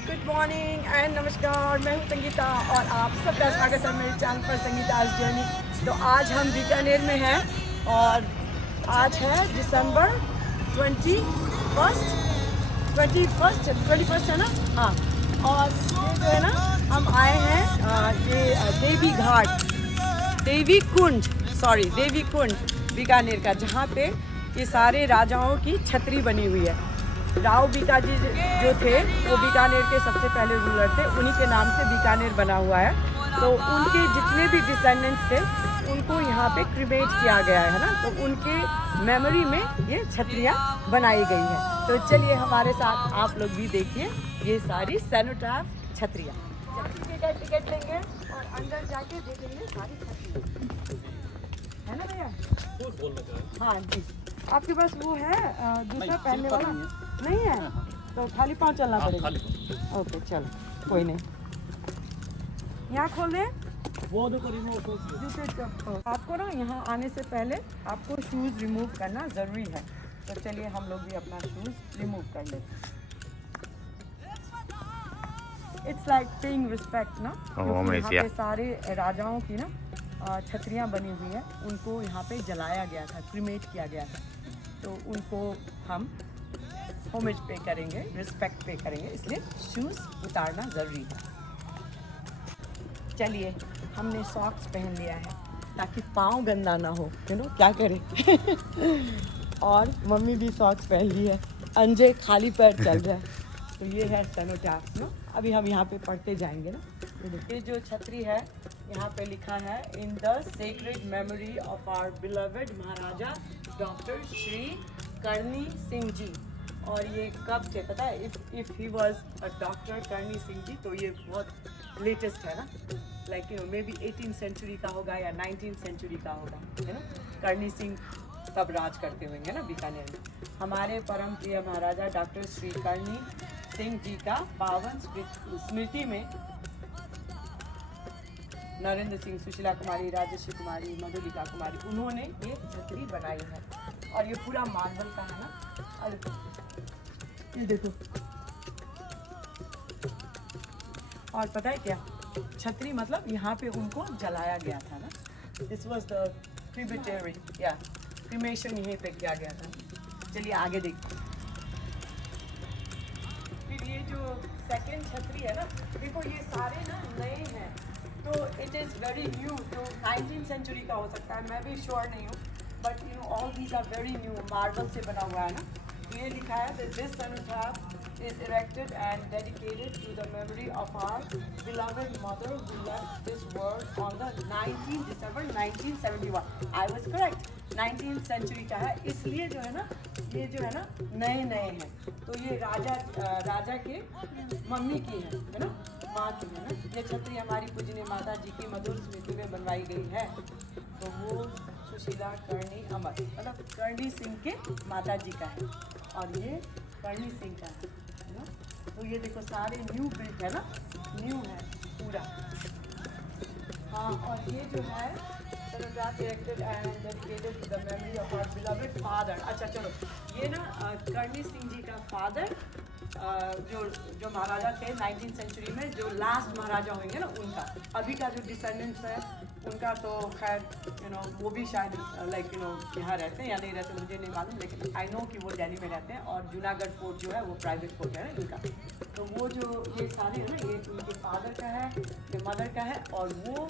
Good morning and नमस्कार, मैं हूं संगीता और आप सबका स्वागत है मेरे चैनल पर संगीता's जर्नी। तो आज हम बीकानेर में हैं और आज है दिसंबर 21 है ना। हाँ, और ये जो है ना हम आए हैं ये देवी कुंड बीकानेर का, जहाँ पे ये सारे राजाओं की छतरी बनी हुई है। राव बीकाजी जो थे वो बीकानेर के सबसे पहले रूलर थे, उन्हीं के नाम से बीकानेर बना हुआ है। तो उनके जितने भी डिसेंडेंट्स थे उनको यहाँ पे क्रिमेट किया गया है ना, तो उनके मेमोरी में ये छतरियाँ बनाई गई हैं। तो चलिए हमारे साथ आप लोग भी देखिए ये सारी सेनोटाफ छतरियाँ। टिकट लेंगे और अंदर जाके देखेंगे सारी छतरियाँ, है ना भैया? हाँ जी, आपके पास वो है दूसरा पहनने वाला नहीं है तो खाली पाँव चलना पड़ेगा। ओके चलो कोई नहीं, यहाँ खोल दें। जूते चप्पल आपको ना यहाँ आने से पहले आपको शूज़ रिमूव करना ज़रूरी है। तो चलिए हम लोग भी अपना शूज़ रिमूव कर लेते हैं। इट्स लाइक पेइंग रिस्पेक्ट ना, यहाँ पे सारे राजाओं की ना छतरियाँ बनी हुई है, उनको यहाँ पे जलाया गया था, क्रीमेट किया गया था, तो उनको हम होमेज पे करेंगे, रिस्पेक्ट पे करेंगे, इसलिए शूज़ उतारना ज़रूरी है। चलिए हमने सॉक्स पहन लिया है ताकि पाँव गंदा ना हो, क्या करें। और मम्मी भी सॉक्स पहन ली है, अंजे खाली पैर चल रहा है। तो ये है सेनोटाफ ना, अभी हम यहाँ पे पढ़ते जाएंगे ना। ये जो छतरी है यहाँ पे लिखा है in the sacred memory of our beloved Maharaja doctor Shri Karni Singh ji. और ये कब थे पता है? If he was a doctor Karni Singh जी, तो ये बहुत लेटेस्ट है ना, like may be 18th century का होगा या 19th सेंचुरी का होगा, है ना। करनी सिंह तब राज करते होंगे ना बीकानेर में। हमारे परम प्रिय महाराजा डॉक्टर श्री करनी सिंह जी का पावन स्मृति में नरेंद्र सिंह, सुशीला कुमारी, राजश्री कुमारी, मधुलिका कुमारी, उन्होंने ये छतरी बनाई है। और ये पूरा मार्बल का है ना। और ये देखो, और पता है क्या, छतरी मतलब यहाँ पे उनको जलाया गया था ना। दिस वॉज द क्रिमेटरी, या क्रिमेशन यहीं पे किया गया था। चलिए आगे देखते हैं। फिर ये जो सेकेंड छतरी है ना, देखो ये सारे ना नए हैं, तो इट इज़ वेरी न्यू, तो 19th सेंचुरी का हो सकता है, मैं भी श्योर नहीं हूँ, but all these are very new, marble से बना हुआ है ना। ये लिखा है that this cenotaph is erected and dedicated to the memory of our beloved mother who left this world on the 19th December 1971. I was correct, 19th century का है, इसलिए जो है ना ये जो है ना नए हैं। तो ये राजा के मम्मी की है ना, माँ की है ना। ये छतरी हमारी पूजनीय माता जी की मधुर स्मृति में बनवाई गई है। तो वो सुशीला करनी अमर, मतलब करनी सिंह के माता जी का है, और ये करनी सिंह का है ना। तो ये देखो सारे न्यू बिल्ट है ना, न्यू है पूरा। हाँ, और ये जो है erected and dedicated to the memory of our beloved father। अच्छा चलो, ये ना करनी सिंह जी का फादर जो महाराजा थे 19th सेंचुरी में, जो लास्ट महाराजा होंगे ना उनका, अभी का जो डिसेंडेंट्स है उनका तो खैर वो भी शायद लाइक यहाँ रहते हैं या नहीं रहते मुझे नहीं मालूम, लेकिन आई नो कि वो दिल्ली में रहते हैं, और जूनागढ़ फोर्ट जो है वो प्राइवेट फोर्ट है ना इनका। तो वो जो ये सारे है ना, ये उनके फादर का है, ये मदर का है, और वो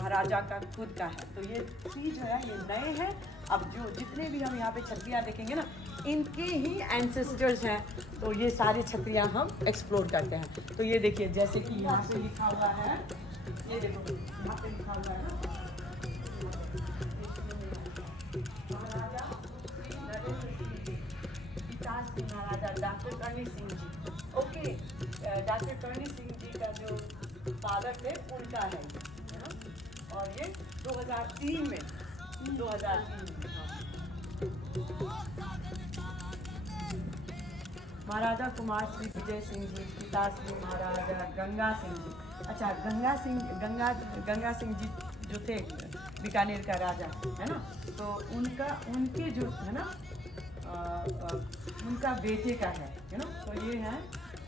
महाराजा का खुद का है। तो ये थ्री जो है ये नए हैं। अब जो जितने भी हम यहाँ पे छतरियाँ देखेंगे ना, इनके ही एंसेस्टर्स हैं। तो ये सारी छतरियाँ हम एक्सप्लोर करते हैं। तो ये देखिए, जैसे कि यहाँ पे लिखा हुआ है, ये देखो यहाँ पे लिखा हुआ है ना, महाराजा श्री नरेंद्र सिंह जी, पिता श्री महाराजा डॉक्टर करनी सिंह जी। ओके, डॉक्टर करनी सिंह जी का जो फादर थे उनका है ना। और ये 2003 में महाराजा कुमार श्री विजय सिंह जी, पिता श्री महाराजा गंगा सिंह जी। अच्छा, गंगा सिंह जी जो थे बीकानेर का राजा है ना, तो उनके जो है ना उनका बेटे का है ना। तो ये है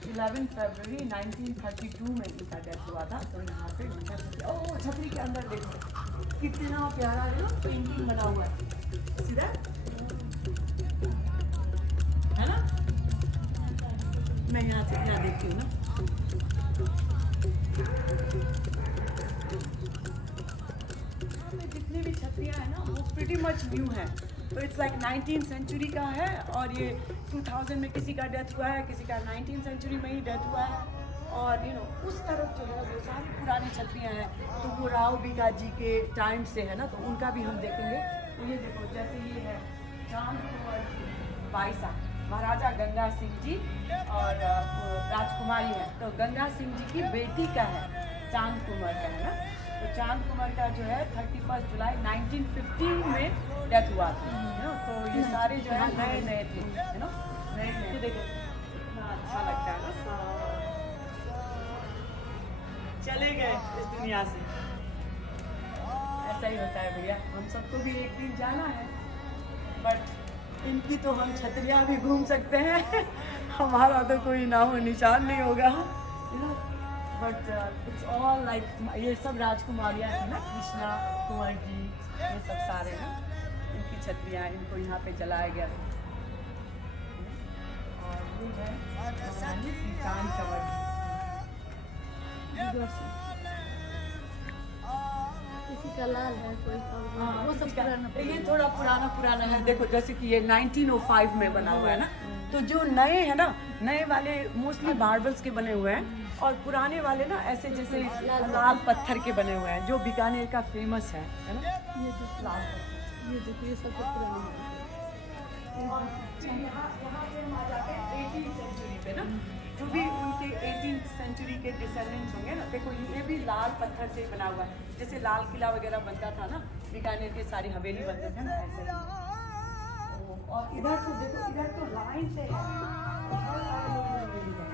11 फरवरी 1932 में इनका डेथ हुआ था। तो यहाँ पे उनका ओह छतरी के अंदर देखो कितना प्यारा है ना पेंटिंग बना हुआ है सीधा है ना। मैं यहाँ से यहाँ देखती हूँ ना, जितनी भी छतरियाँ हैं ना वो प्रिटी मच न्यू है। तो इट्स लाइक 19th सेंचुरी का है और ये 2000 में किसी का डेथ हुआ है, किसी का 19th सेंचुरी में ही डेथ हुआ है। और उस तरफ जो है वो सारी पुरानी छतरियाँ हैं। तो वो राव बीघा जी के टाइम से है ना, तो उनका भी हम देखेंगे। तो ये देखो जैसे ये है चांद कुंवर बाईसा, महाराजा गंगा सिंह जी और राजकुमारी है। तो गंगा सिंह जी की बेटी का है, चांद कुंवर का है ना। तो चांद कुंवर का जो है 31 जुलाई 1915 में डेथ हुआ था है ना। तो ये सारे जो है नए नए थे है ना, नए नए। देखो कितना अच्छा लगता है ना, चले गए इस दुनिया से। ऐसा ही होता है भैया, हम सबको भी एक दिन जाना है, बट इनकी तो हम छतरियाँ भी घूम सकते हैं हमारा तो कोई नामो निशान नहीं होगा बट इट्स ऑल लाइक ये सब राजकुमारियाँ हैं ना, कृष्णा कुंवर जी ये सब सारे ना इनकी छतरियाँ, इनको यहाँ पे जलाया गया था। और ये है महारानी चांद कंवर जी। किसी का लाल है कोई वो सब पुराना, ये थोड़ा पुराना है। देखो जैसे कि ये 1905 में बना हुआ है ना। तो जो नए हैं ना, नए वाले मोस्टली मार्बल्स के बने हुए हैं और पुराने वाले ना ऐसे जैसे लाल पत्थर के बने हुए हैं, जो बीकानेर का फेमस है ना ये देखो लाल पत्थर। ये देखो ये सब पुराना है। यहाँ पे हम आ जाते हैं 18th सेंचुरी पे ना, जो भी उनके 18th सेंचुरी के डिसेंडेंट्स होंगे ना। देखो ये भी लाल पत्थर से बना हुआ है, जैसे लाल किला वगैरह बनता था ना, बीकानेर के सारी हवेली बनते थे ना ऐसे ही। और इधर तो देखो, इधर तो लाइन से है, बहुत सारे लोग हैं इधर।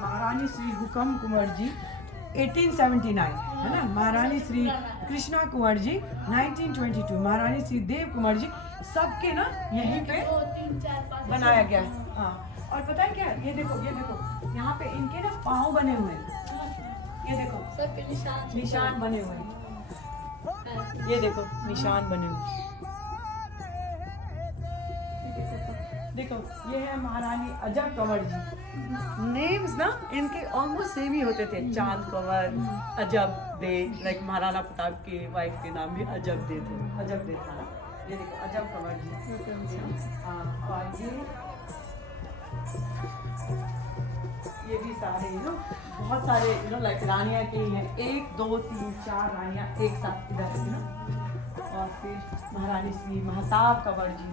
महारानी श्री हुकम कुंवर जी 1879 है ना, महारानी श्री कृष्णा कुंवर जी 1922, महारानी श्री देव कुंवर जी, सबके ना यहीं पे बनाया गया है। हाँ, और पता है क्या, ये देखो यहाँ पे इनके ना पाँव बने हुए हैं, ये देखो सबके निशान बने हुए हैं, ये देखो निशान बने हुए। देखो ये है महारानी अजब कंवर जी। नेम्स ना इनके ऑलमोस्ट सेम ही होते थे, चांद कंवर, अजब दे, लाइक महाराणा प्रताप के वाइफ के नाम भी अजब दे थे, अजब दे था ना। ये देखो अजब कंवर जी। हाँ, और ये भी सारे बहुत सारे लाइक रानियाँ के ही हैं, 1 2 3 4 रानियाँ एक साथ इधर है ना। और फिर महारानी श्री महताब कंवर जी,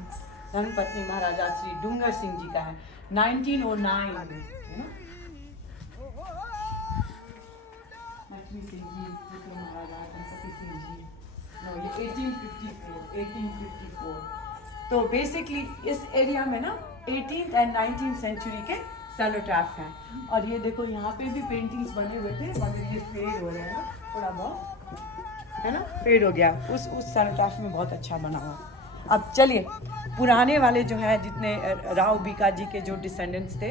धर्मपत्नी महाराजा श्री डूंगर सिंह जी का है 1909 में है ना। लक्ष्मी सिंह जी, महाराजा धर्मपति सिंह जी, ये 1854। तो बेसिकली इस एरिया में ना 18th and 19th सेंचुरी के सेलोट्राफ हैं। और ये देखो यहाँ पे भी पेंटिंग्स बने हुए थे, मगर ये फेड हो रहे हैं ना थोड़ा बहुत, है ना, फेड हो गया। उस सेलोट्राफ में बहुत अच्छा बना हुआ। अब चलिए पुराने वाले जो है, जितने राव बीका जी के जो डिसेंडेंट्स थे,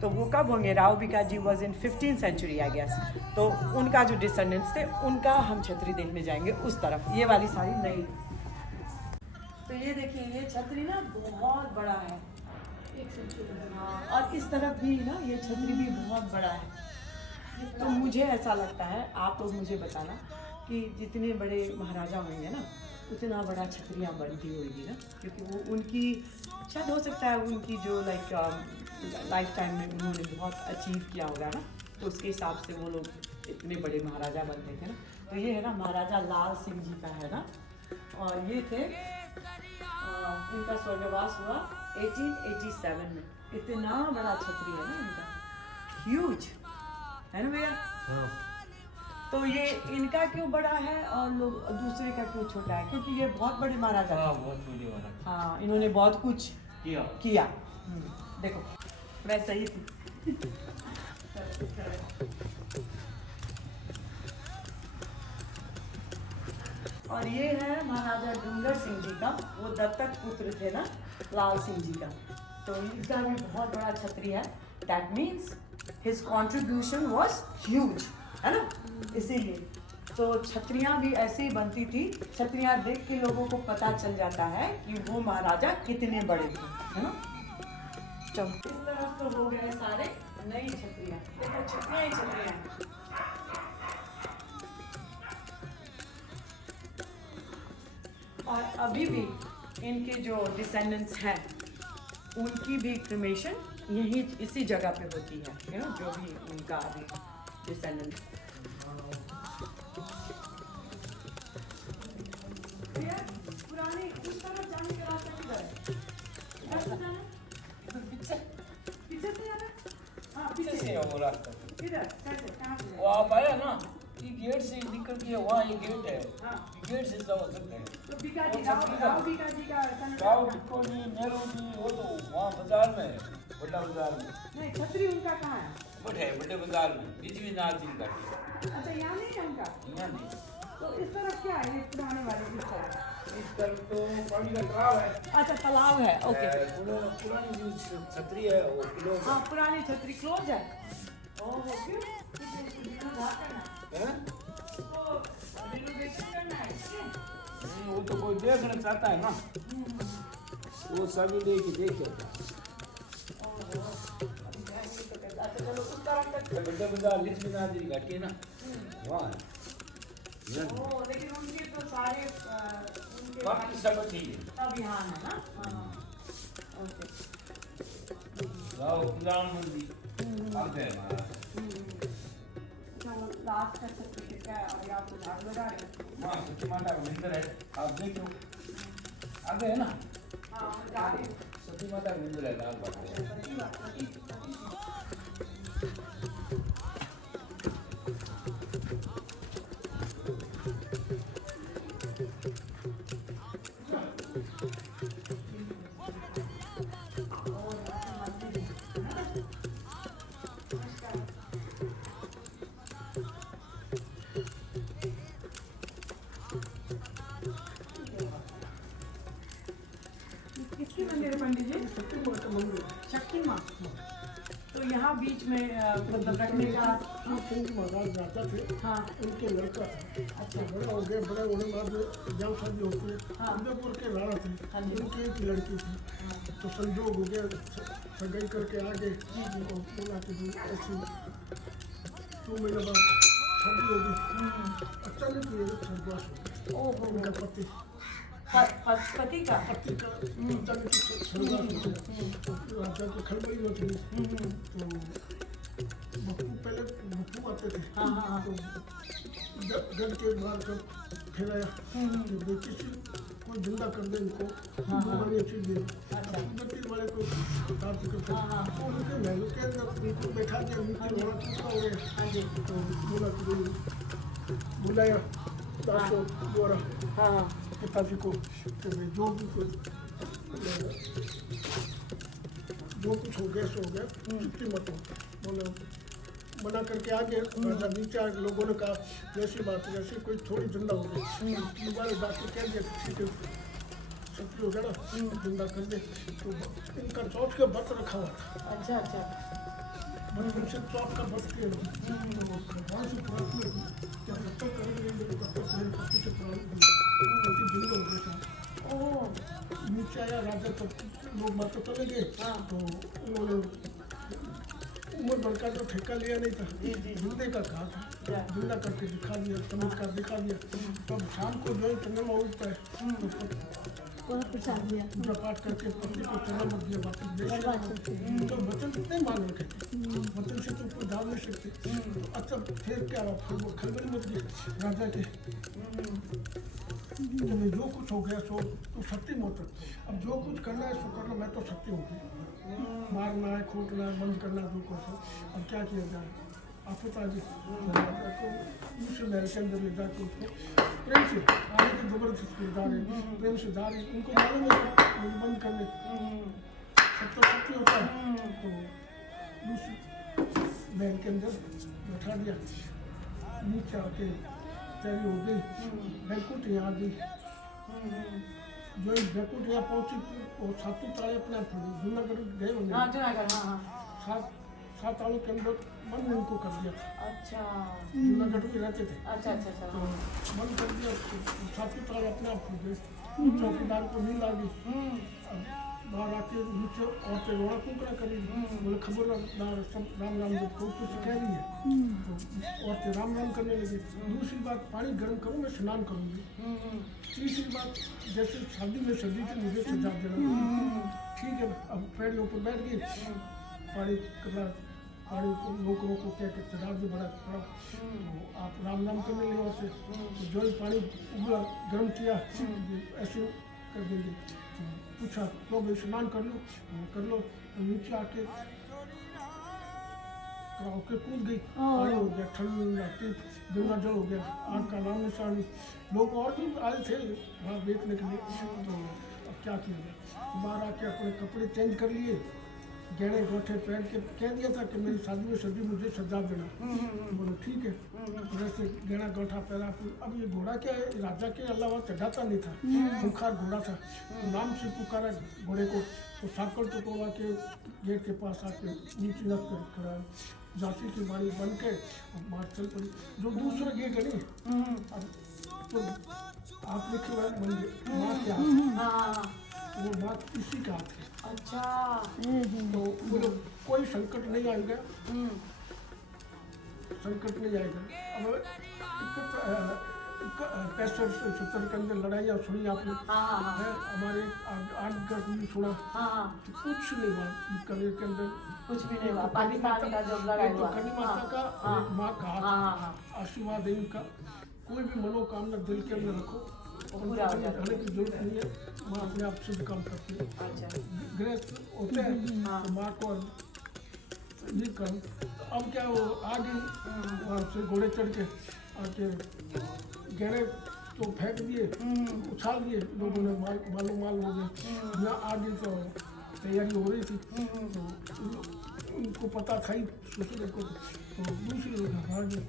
तो वो कब होंगे? Rao Bika ji was in 15th century I guess. तो उनका जो डिसेंडेंट्स थे उनका हम छतरी देखने जाएंगे उस तरफ। ये वाली सारी नई। तो ये देखिए ये छतरी ना बहुत बड़ा है, हाँ, और इस तरफ भी ना ये छतरी भी बहुत बड़ा है। तो मुझे ऐसा लगता है, आप लोग मुझे बताना कि जितने बड़े महाराजा होंगे ना उतना बड़ा छतरियाँ बनती होगी ना, क्योंकि वो उनकी शायद हो सकता है उनकी जो लाइक लाइफ टाइम में उन्होंने बहुत अचीव किया होगा ना, तो उसके हिसाब से वो लोग इतने बड़े महाराजा बनते थे ना। तो ये है ना महाराजा लाल सिंह जी का है ना, और ये थे इनका स्वर्गवास हुआ 1887 में। इतना बड़ा छतरी है ना इनका, ह्यूज है ना भैया। तो ये इनका क्यों बड़ा है और लोग दूसरे का क्यों छोटा है? क्योंकि ये बहुत बड़े महाराजा थे। बहुत बड़े महाराजा। हाँ, इन्होंने बहुत कुछ किया। देखो मैं सही थी। और ये है महाराजा डूंगर सिंह जी का, वो दत्तक पुत्र थे ना लाल सिंह जी का, तो इसका भी बहुत बड़ा छतरी है। That means his contribution was huge, है ना, इसीलिए तो छतरियाँ भी ऐसे ही बनती थी। छतरियाँ देख के लोगों को पता चल जाता है कि वो महाराजा कितने बड़े थे, है ना। चलो इस तरफ तो हो गए सारे नई छतरियाँ, देखो छतरियाँ ही छतरियाँ। और अभी भी इनके जो डिसेंडेंट्स हैं उनकी भी क्रिमेशन यही इसी जगह पे होती है, यू नो, जो भी उनका अभी डिसेंडेंट। पुरानी उस तरफ जाने का रास्ता किधर है? रास्ता जाना पीछे पीछे से जाना। हाँ पीछे से है वो रास्ता। किधर कैसे कहाँ से? वो आप आया ना, ये गेट से निकल के वहाँ ये गेट है, हाँ गेट से जा सकते हैं। तो बीकाजी गाँव बीकाजी का गाँव बिको जी, नेहरू जी, वो तो वहाँ बाजार में है, बड़ा बाजार में। नहीं, छतरी उनका कहाँ है? बड़े बाजार में, बीच में नाल दिन का। अच्छा यहाँ नहीं है उनका? यहाँ नहीं। तो इस तरफ क्या है, इस पुराने वाले इस तरफ? इस तरफ तो पानी का तालाब है। अच्छा तालाब है, ओके। पुरानी जो छतरी है वो क्लोज है। हाँ पुरानी छतरी क्लोज है। ओह क्यों? हैं? तो रिनोवेशन करना है इसके? नहीं, वो तो कोई देखना चाहता है ना, वो सभी लेके देखे। अच्छा चलो उस तरफ तक। बड़े बाजार बीच में नाल दिन घाटी है ना, वहाँ है। ओह लेकिन उनके तो सारे उनके बाकी सब ठीक है। सब यहाँ है ना। हाँ ओके। गाँव प्रधानमंत्री आते हैं हमारा। तो लास्ट का सर्टिफिकेट क्या है, और आप तो झाड़ लगा रहे हो? हाँ सच्ची माता का मंदिर है, आप देखो आगे है ना। हाँ मैं जा रही हूँ। सती माता का मंदिर है लाल बाग में। सच्ची बात, सच्ची सच्ची। किसकी मंदिर है पंडित जी? शक्ति माँ। तो यहाँ बीच में मतलब रखने का। सिंह महाराज राजा थे, हाँ उनके लड़का था। अच्छा बड़ा हो गया, बड़ा होने के बाद जब शादी होती है, हाँ। उदयपुर के राणा हाँ थे, जी। उनकी एक लड़की थी। तो संजोग हो गया, सगाई करके आ गए और बोला कि ऐसी 2 महीने बाद शादी होगी। अचानक ये स्वर्गवास हो ओहो गया। उनका पति पति का। पति का अचानक स्वर्गवास हो गया। तो राजा को खलबली मच गई। तो बप्पू, पहले बप्पू आते थे, हाँ, हाँ, हाँ। तो गढ़ के बाहर का फिराया कि बेटी से कोई जिंदा कर दे इनको, भगवान अच्छी दे। अच्छा। मिट्टी वाले को उतार के करते, हाँ, हाँ। तो उनके महलों के अंदर उनको बैठा दिया, मिट्टी वाला टूटा हो गया। हाँ जी। तो बोला कि बुलाया दासो द्वारा हाँ पिताजी को कि भाई जो भी कुछ हो गया सो हो गया, छुट्टी मत हो। बोले मना करके आ गए। राजा नीचे आके लोगों ने कहा जैसी बात है, जैसे कोई थोड़ी जिंदा हो गई, दोबारा डॉक्टर कह दिया ठीक है छुट्टी हो गया ना, जिंदा कर दे। तो इनका चौथ का व्रत रखा हुआ था, अच्छा अच्छा। बचपन से चौथ का व्रत किया। भगवान से प्रार्थना की क्या जब तक करेंगे तब तक मेरे पति के प्राण जिंदा हो गए। ओह नीचे आया राजा, तो लोग बात तो चले गए। हाँ। तो उन्होंने उम्र भर का तो ठेका लिया नहीं था, जिंदे का कहा था, जिंदा करके दिखा दिया, चमत्कार दिखा दिया। तब शाम को जो है चंद्रमा उठता है तो बहुत प्रसाद दिया। पूजा पाठ करके पति को चना मत दिया, वापस देश तो वचन नहीं मान रखे थे, वचन से तो कोई डाल नहीं सकते। अच्छा फिर क्या हुआ, फिर वो खलबली मच गई राजा के। जब जो कुछ हो गया सो तो सत्य मोटर, अब जो कुछ करना है सो करना, मैं तो सत्य हूँ। मारना है, खोटना है, बंद करना, जो कुछ है। अब क्या किया जाए, आप पिताजी तो दूसरे महल के अंदर ले जाकर उसको प्रेम से आने की जबरदस्ती जा रहे, प्रेम से जा रहे। उनको मालूम है कि बंद करने सब तो सत्य होता है। तो दूसरे महल के अंदर बैठा दिया, नीचे आके तैयारी हो गई। बैकुंठ बैकुंठ यहाँ आ गई। जो बैकुंठ यहाँ पहुंची वो सातों ताले अपने आप खुल गई। जूनागढ़ गए हाँ उन्हें जूनागढ़, हाँ। सात तालों के अंदर बंद उनको कर दिया था। अच्छा जूनागढ़ में रहते थे अच्छा अच्छा अच्छा। तो बंद कर दिया, सातों ताले अपने आप खुल गए। चौकीदार को नींद आ गई। अब बाहर आके नीचे औरतें रोड़ा कुकड़ा करी। बोले खबरदार सब राम राम जब को कुछ कह रही है तो औरतें राम राम करने लगी। दूसरी बात, पानी गर्म करो मैं स्नान करूँगी। तीसरी बात, जैसे शादी में सर्दी थी मुझे सजा देना। ठीक है, अब पैर के ऊपर बैठ गई, पानी कपड़ा पानी को रोक को क्या कहते चढ़ा दी बड़ा खड़ा। तो आप राम राम करने लगे वैसे तो जो ही पानी उबला गर्म किया ऐसे कर देंगे। तो पूछा तो भाई स्नान कर लो। तो नीचे आके कराओ के कूद गई। पानी हो गया ठंडा गंगा जल हो गया। आग का नाम निशान नहीं। लोग और भी आए थे वहाँ देखने के लिए। तो अब क्या किया जाए, बाहर आके अपने कपड़े चेंज कर लिए, गहने गोठे पहन के कह दिया था कि मेरी शादी में सजी मुझे सजा देना। बोलो ठीक है। तो वैसे गहना गोठा पहना। अब ये घोड़ा क्या है, राजा के अलावा चढ़ाता नहीं था, खूंखार घोड़ा था। तो नाम से पुकारा घोड़े को। तो साकल तो तोड़ा के गेट के पास आके नीचे रख कर खड़ा झांसी की बाड़ी बन के बाहर चल पड़ी। जो दूसरा गेट है नहीं, अब तो आप लिखे हुआ मंदिर माँ के हाथ, वो बात इसी का हाथ है। अच्छा तो बोलो कोई संकट नहीं आएगा, संकट नहीं आएगा। अब 65-70 के अंदर लड़ाइयाँ सुनी आपने है, हमारे आग का भी सुना। कुछ नहीं हुआ बीकानेर के अंदर, कुछ भी नहीं हुआ। पाकिस्तान का जो लड़ाई हुआ, कनी माता का और माँ का हाथ आशीर्वाद है इनका। कोई भी मनोकामना दिल के अंदर रखो, पूरा हो जाता है। जाने की जरूरत नहीं है, माँ अपने आप से काम करती है। अच्छा गृहस्थ होते हैं तो माँ को ये करूँ। अब क्या वो आ गई वहाँ से घोड़े चढ़ के आके गहने तो फेंक दिए, उछाल दिए लोगों ने, मालूम हो गए। यहाँ आ गई तो तैयारी हो रही थी। तो उनको पता था ही दूसरे को। तो दूसरी लोग घबरा गए।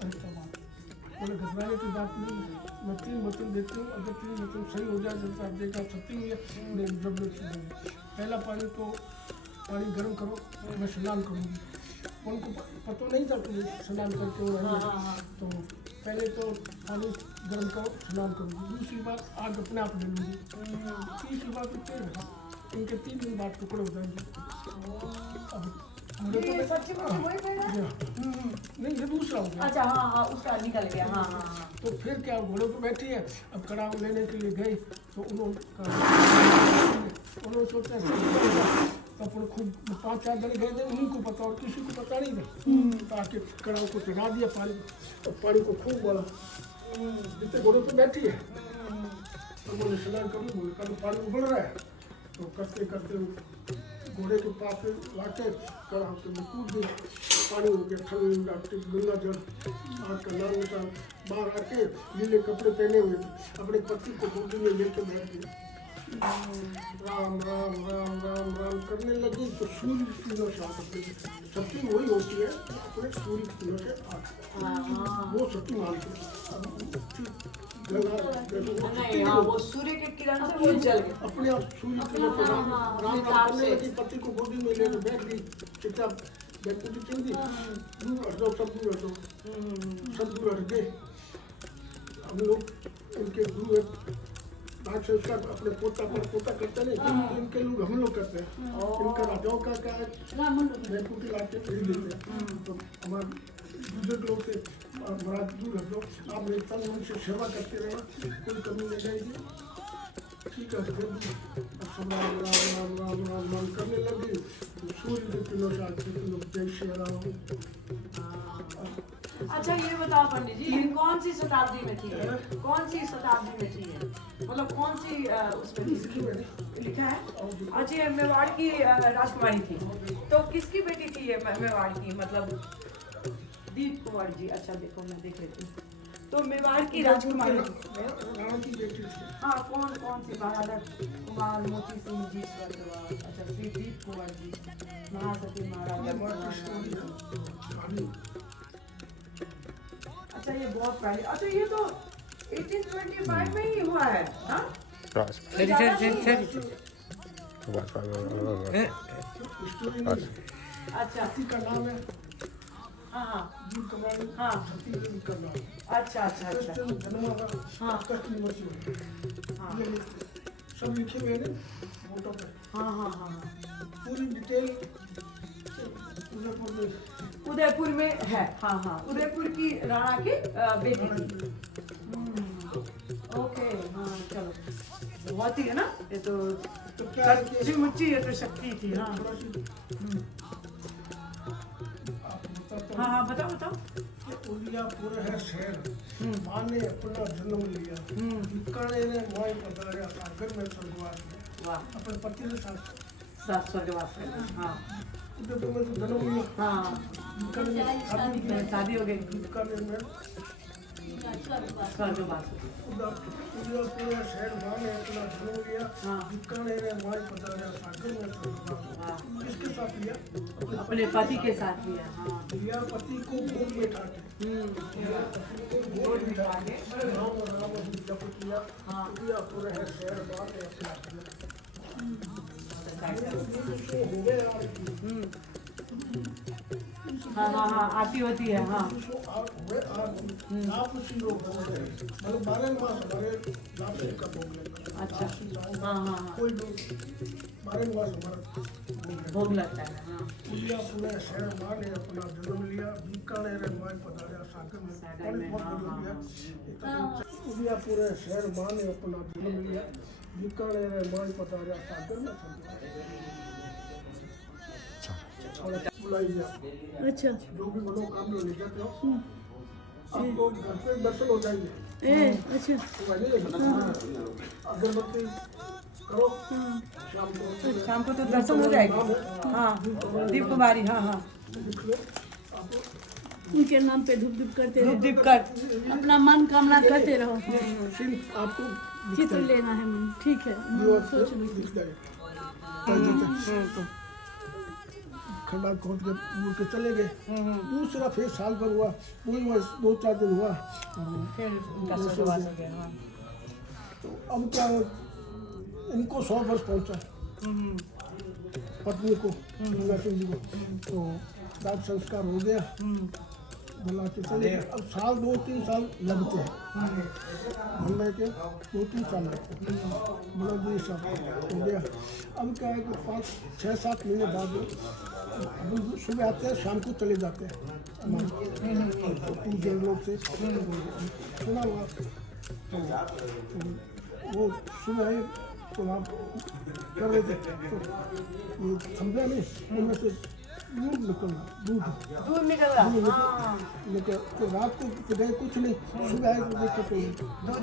अरे क्या बात, बोले घबराने की बात नहीं है, मैं 3 मतलब देती हूँ, अगर 3 मतलब सही हो जाए जैसे आप देखा सत्य हुई है नहीं जब नहीं। पहला पानी गर्म करो मैं स्नान करूँगी। उनको पता नहीं था कि स्नान करके वो रहेंगे। तो पहले तो पानी गर्म करो स्नान करूँगी। दूसरी बात आग अपने आप ले लूँगी। तीसरी बात इनके 3 दिन बाद टुकड़े हो जाएंगे। अब ये सच्ची में वही पहना? नहीं ये दूसरा हो गया। अच्छा हाँ उसका निकल गया। हाँ तो फिर क्या घोड़े पर बैठी है, अब कड़ाव लेने के लिए गई तो उन्होंने सोचा तो अपने खूब 5-4 जने गए थे, उनको पता और किसी को पता नहीं था। तो आके कड़ाव को चढ़ा दिया पानी, और पानी को खूब बोला जितने घोड़े पर बैठी है। तो बोले स्नान करूँ, बोले कभी पानी उबल रहा है। तो करते करते घोड़े के पास लाके कड़ाव के में कूद गई। पानी हो गया ठंडा गंगा जल। आग का नाम निशान। बाहर आके नीले कपड़े पहने हुए थे, अपने पति को गोदी में लेकर बैठ गए। राम राम राम राम राम करने लगी। तो सूर्य किरणों से आग अपने सती वही होती है अपने सूर्य किरणों से आग, वो सती मानती नहीं, हाँ वो सूर्य के किरण से वो जल गए अपने आप। सूर्य किरणों से राम राम करने लगी, पति को गोदी में लेकर बैठ गई। चुपचाप बैठी चल दी। दूर हट जाओ, सब दूर हटो, सब दूर हट गए। हम लोग इनके गुरु बात से उसका अपने पोता पर पोता करते नहीं, इनके लोग हम लोग करते हैं। इनका राजाओं का क्या है, बैकुंठ लाके भेज देते हैं। तो हमारे बुजुर्ग लोग से महाराज दूर रख दो, आप मेरे तन मन से सेवा करते रहना, कोई कमी नहीं जाएगी। ठीक है, सब राम राम राम राम राम राम करने लगी। तो सूर्य के किरणों से आगे लोग जय श्री राम। अच्छा ये बताओ पंडित जी, ये कौन सी शताब्दी में थी? कौन सी शताब्दी में थी? मतलब कौन सी उसमें थी? लिखा है? अच्छा ये मेवाड़ की राजकुमारी थी। तो किसकी बेटी थी ये मेवाड़ की? मतलब दीप कुंवर जी। अच्छा देखो मैं देख लेती हूँ। तो मेवाड़ की राजकुमारी राणा की बेटी थी। हाँ कौन सी? बहादुर कुमार मोती सिंह जी स्वर्गवास। अच्छा श्री दीप कुंवर जी महासती महाराजा। अच्छा ये बहुत पहले। अच्छा ये तो 1825 में ही हुआ है। हाँ? Cross. तो ज़्यादा नहीं है। स्टोरी में अच्छा छत्ती का नाम है हाँ हाँ जीव कमानी, हाँ। छत्ती देवी का नाम। अच्छा अच्छा अच्छा क्रिश्चियन जन्म का हाँ। कष्ट निवासी हुए। हाँ ये सब लिखे हुए हैं फोटो पे। हाँ हाँ हाँ पूरी डिटेल उदयपुर में उदयपुर में है। हाँ हाँ उदयपुर की राणा की बेटी थी। ओके हाँ चलो बहुत ही है ना ये तो क्या है कि सच्ची मुच्ची ये तो शक्ति थी। हाँ थोड़ा सी आप बताता हाँ हाँ बताओ बताओ। कि उदयपुर है शहर, माँ ने अपना जन्म लिया, बीकानेर ने मोय पधारा, सागर में स्वर्गवास किया। वाह अपने पति के साथ सात स्वर्गवास करना। हाँ उदयपुर में से जन्म लिया, हाँ बीकानेर में शादी की, शादी हो गई बीकानेर में स्वर्गवास। उदयपुर है शहर, माँ ने अपना जन्म लिया, हाँ बीकानेर ने मोय पधारा, सागर में स्वर्गवास किया। हाँ किसके साथ लिया? अपने पति के साथ लिया। हाँ लिया पति को भोग बैठा के, भोग बैठा के राम राम जप किया। हाँ उदयपुर है शहर, माँ ने अपना जन्म हाँ हाँ हाँ आती होती है। हाँ मतलब 12 मास हमारे लापसी का भोग लेगा। अच्छा हाँ हाँ हाँ कोई भी 12 मास हमारा भोग लगता है। हाँ उदयपुर शहर, माँ ने अपना जन्म लिया, बीकानेर मोय पधारा, सागर में उदयपुर शहर, माँ ने अपना जन्म लिया, बीकानेर मोय पधारा, सागर में बुलाइए। अच्छा जो भी मनोकामना ले जाते हो आपको घर पे दर्शन हो जाएंगे। अच्छा तो अगरबत्ती करो शाम को, शाम को तो दर्शन हो जाएगी। हाँ दीप कुमारी। हाँ हाँ लिख लो। उनके नाम पे धूप धूप करते रहो, दीप कर अपना मन कामना करते रहो। फिर आपको चित्र लेना है मन। ठीक है व्यूअर सोच से लो। दिख जाएगा। खंडा खोद के मुड़ के चले गए। दूसरा फिर साल भर हुआ, वही 2-4 दिन हुआ। फिर उनका स्वर्गवास हो गया। हाँ तो अब क्या है, इनको 100 वर्ष पहुंचा पत्नी को, गंगा सिंह जी को। तो दाद संस्कार हो गया, बुला के चले गए। अब साल 2-3 साल लगते हैं भरने के, 2-3 साल लगते हैं। मतलब 2 साल हो गया। अब क्या है कि 5-6-7 महीने बाद सुबह आते हैं, शाम को चले जाते हैं। पूरे लोग से सुना हुआ। तो वो सुबह आए तो आप कर रहे थे, तो ये समझा नहीं, उनमें से दूध निकलना, दूध निकल रहा। लेकिन तो रात को गए कुछ नहीं, सुबह आए तो देखो तो दूध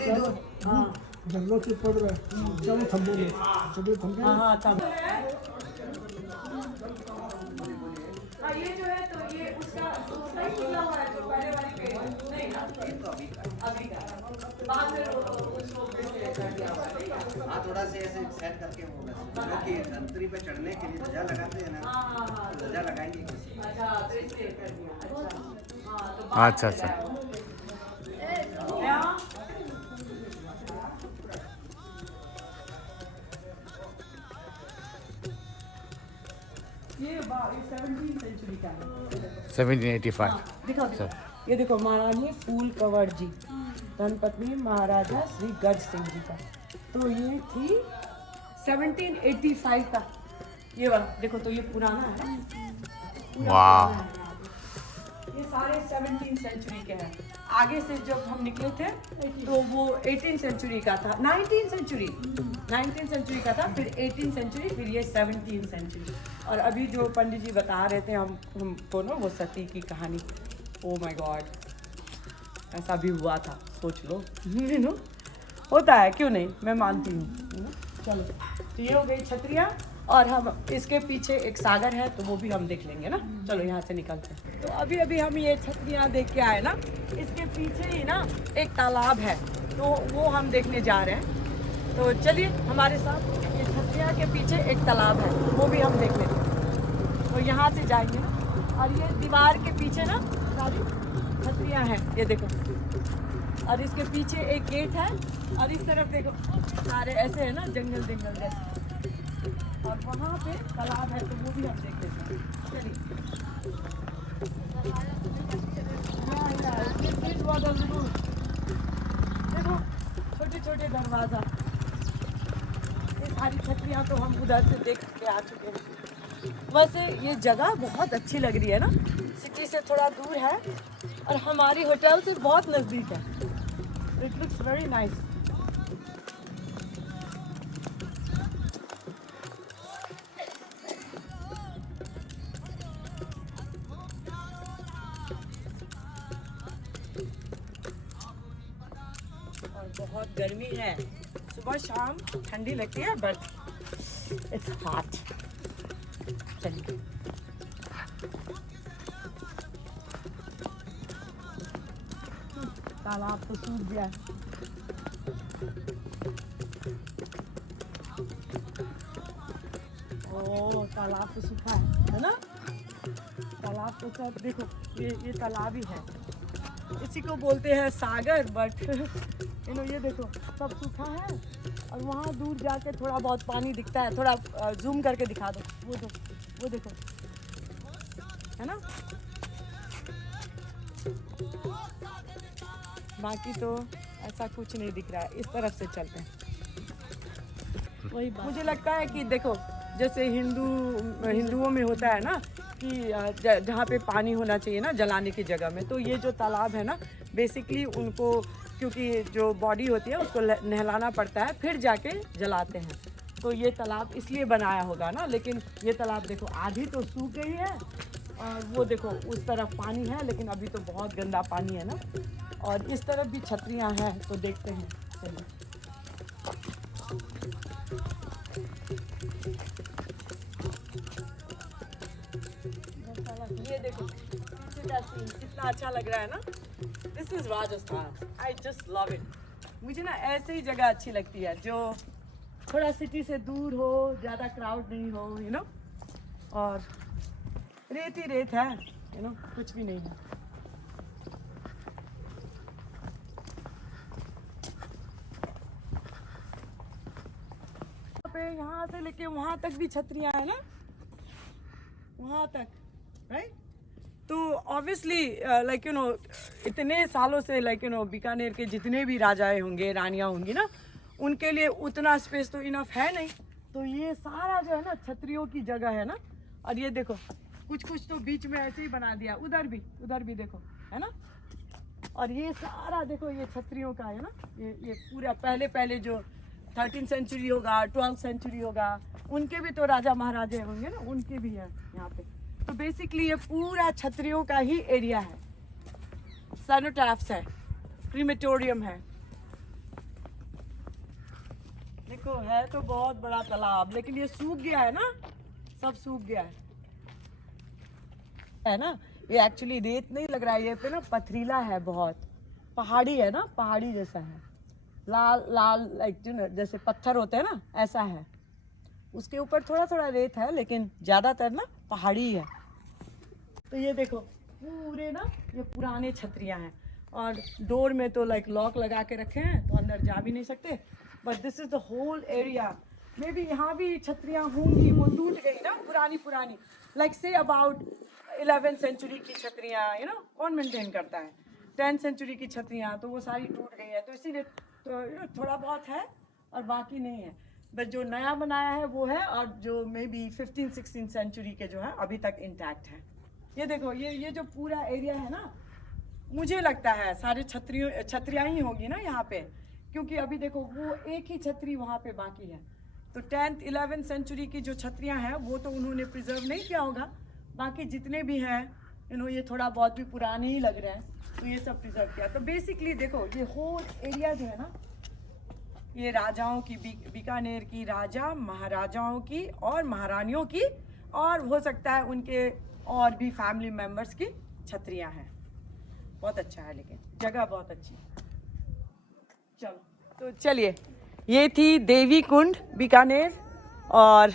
जंगलों से पड़ रहा है। चलो थम्बे में सभी थम्बे। हाँ तब ये जो है तो ये उसका सही खुला हुआ है जो पहले वाली पेड़ नहीं ना अभी का बाद में उसको कर दिया हुआ है। हाँ थोड़ा से ऐसे सेट करके वो क्योंकि धनतेरस पे चढ़ने के लिए ध्वजा लगाते हैं ना, ध्वजा लगाएंगे। अच्छा तो इसलिए कर दिया। हाँ तो अच्छा अच्छा ये 17वीं सेंचुरी का है। 1785 दिखाओ दिखाओ ये देखो महारानी फूल कंवर जी, धनपत्नी महाराजा श्री गज सिंह जी का। तो ये थी 1785 का ये वाला। देखो तो ये पुराना है। वाह ये सारे 17th सेंचुरी के हैं। आगे से जब हम निकले थे तो वो 18th सेंचुरी का था, 19th सेंचुरी का था, फिर 18th सेंचुरी, फिर ये 17th सेंचुरी। और अभी जो पंडित जी बता रहे थे हमको ना वो सती की कहानी, ओ माय गॉड ऐसा भी हुआ था, सोच लो। यू नो होता है, क्यों नहीं, मैं मानती हूँ। चलो तो ये हो गई छतरियाँ, और हम इसके पीछे एक सागर है तो वो भी हम देख लेंगे ना। चलो यहाँ से निकलते हैं। तो अभी अभी हम ये छतरियाँ देख के आए ना, इसके पीछे ही ना एक तालाब है, तो वो हम देखने जा रहे हैं। तो चलिए हमारे साथ, ये छतरियाँ के पीछे एक तालाब है, वो भी हम देख लेते हैं। तो यहाँ से जाएंगे ना, और ये दीवार के पीछे ना सारी छतरियाँ हैं, ये देखो और इसके पीछे एक गेट है और इस तरफ देखो सारे ऐसे है ना जंगल जंगल जैसे, और वहाँ पे तालाब है तो वो भी हम देख लेते हैं। चलिए देखो छोटे छोटे दरवाजा, ये सारी छतरियाँ तो हम उधर से देख के आ चुके हैं। वैसे ये जगह बहुत अच्छी लग रही है ना, सिटी से थोड़ा दूर है और हमारी होटल से बहुत नज़दीक है। It looks very nice. और बहुत गर्मी है, सुबह शाम ठंडी लगती है बट इट्स हॉट। चलिए तालाब तो सूख गया है। ओ तालाब तो सूखा है ना, तालाब तो सब देखो ये तालाब ही है, इसी को बोलते हैं सागर, बट ये देखो सब सूखा है और वहाँ दूर जाके थोड़ा बहुत पानी दिखता है। थोड़ा जूम करके दिखा दो, वो देखो है ना, बाकी तो ऐसा कुछ नहीं दिख रहा है। इस तरफ से चलते हैं। वही बात। मुझे लगता है कि देखो जैसे हिंदुओं में होता है ना कि जहाँ पे पानी होना चाहिए ना जलाने की जगह में, तो ये जो तालाब है ना बेसिकली उनको, क्योंकि जो बॉडी होती है उसको नहलाना पड़ता है फिर जाके जलाते हैं, तो ये तालाब इसलिए बनाया होगा ना। लेकिन ये तालाब देखो आधी तो सूख गई है और वो देखो उस तरफ पानी है, लेकिन अभी तो बहुत गंदा पानी है ना। और इस तरफ भी छतरियाँ हैं तो देखते हैं। चलिए ये देखो कितना अच्छा लग रहा है ना। This is Rajasthan, I just love it. मुझे ना ऐसे ही जगह अच्छी लगती है जो थोड़ा सिटी से दूर हो, ज़्यादा क्राउड नहीं हो, और रेत ही रेत है, कुछ भी नहीं है। यहाँ से लेके वहाँ तक भी छतरियाँ है ना, वहाँ तक, राइट। तो ऑब्वियसली इतने सालों से बीकानेर के जितने भी राजाएं होंगे, रानियाँ होंगी ना, उनके लिए उतना स्पेस तो इनफ है नहीं। तो ये सारा जो है ना छतरियों की जगह है ना। और ये देखो कुछ तो बीच में ऐसे ही बना दिया, उधर भी देखो है ना। और ये सारा देखो ये छतरियों का है ना, ये पूरा पहले जो 13th सेंचुरी होगा, 12th सेंचुरी होगा, उनके भी तो राजा महाराजे होंगे ना, उनके भी है यहाँ पे। तो बेसिकली ये पूरा छतरियों का ही एरिया है। सैनोटैफ्स है, क्रीमेटोरियम है। देखो है तो बहुत बड़ा तालाब, लेकिन ये सूख गया है ना, सब सूख गया है ना। ये एक्चुअली रेत नहीं लग रहा है, ये पे ना पथरीला है, बहुत पहाड़ी है ना, पहाड़ी जैसा है, लाल जैसे पत्थर होते हैं ना, ऐसा है। उसके ऊपर थोड़ा रेत है, लेकिन ज़्यादातर ना पहाड़ी है। तो ये देखो पूरे ना ये पुराने छतरियाँ हैं, और डोर में तो लॉक लगा के रखे हैं तो अंदर जा भी नहीं सकते। But this is the whole area. Maybe यहाँ भी छतरियाँ होंगी, वो टूट गई ना, पुरानी से अबाउट 11th सेंचुरी की छतरियाँ, कौन मेंटेन करता है। 10th सेंचुरी की छतरियाँ तो वो सारी टूट गई है, तो इसीलिए तो थोड़ा बहुत है और बाकी नहीं है। बट जो नया बनाया है वो है, और जो may be 15th 16th century के जो है अभी तक इंटैक्ट है। ये देखो ये जो पूरा एरिया है ना, मुझे लगता है सारे छतरियाँ ही होंगी ना यहाँ पे, क्योंकि अभी देखो वो एक ही छतरी वहाँ पे बाकी है। तो 10th 11th सेंचुरी की जो छतरियाँ हैं वो तो उन्होंने प्रिजर्व नहीं किया होगा, बाकी जितने भी हैं ये थोड़ा बहुत भी पुराने ही लग रहे हैं, तो ये सब प्रिजर्व किया। तो बेसिकली देखो ये होल एरिया जो है ना, ये राजाओं की, बीकानेर की राजा महाराजाओं की और महारानियों की, और हो सकता है उनके और भी फैमिली मेम्बर्स की छतरियाँ हैं। बहुत अच्छा है, लेकिन जगह बहुत अच्छी है। चलो तो चलिए, ये थी देवी कुंड बीकानेर, और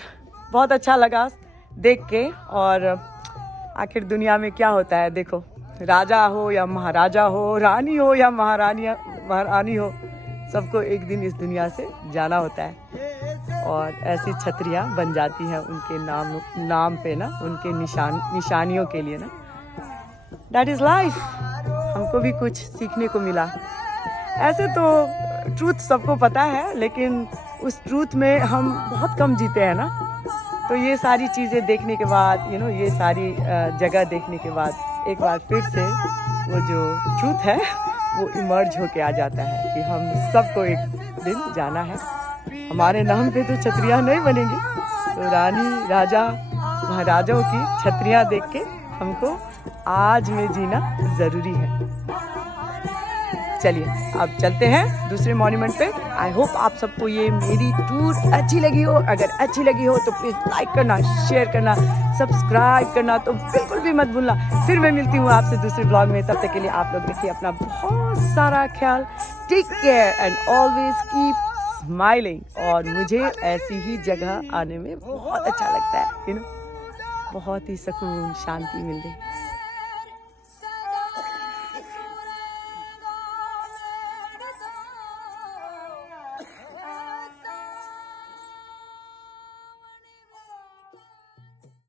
बहुत अच्छा लगा देख के। और आखिर दुनिया में क्या होता है, देखो राजा हो या महाराजा हो, रानी हो या महारानियाँ, महारानी हो, सबको एक दिन इस दुनिया से जाना होता है और ऐसी छतरियाँ बन जाती हैं उनके नाम पे ना, उनके निशानियों के लिए ना। That is life. हमको भी कुछ सीखने को मिला। ऐसे तो ट्रूथ सबको पता है, लेकिन उस ट्रूथ में हम बहुत कम जीते हैं ना। तो ये सारी चीज़ें देखने के बाद ये सारी जगह देखने के बाद एक बार फिर से वो जो ट्रूथ है वो इमर्ज होके आ जाता है कि हम सबको एक दिन जाना है। हमारे नाम पे तो छतरियाँ नहीं बनेंगी, तो रानी राजा महाराजाओं की छतरियाँ देख के हमको आज में जीना ज़रूरी है। चलिए अब चलते हैं दूसरे मॉन्यूमेंट पे। आई होप आप सबको ये मेरी टूर अच्छी लगी हो। अगर अच्छी लगी हो तो प्लीज़ लाइक करना, शेयर करना, सब्सक्राइब करना तो बिल्कुल भी मत भूलना। फिर मैं मिलती हूँ आपसे दूसरे ब्लॉग में। तब तक के लिए आप लोग रखिए अपना बहुत सारा ख्याल। Take care and always keep smiling. और मुझे ऐसी ही जगह आने में बहुत अच्छा लगता है, बहुत ही सुकून शांति मिल रही है।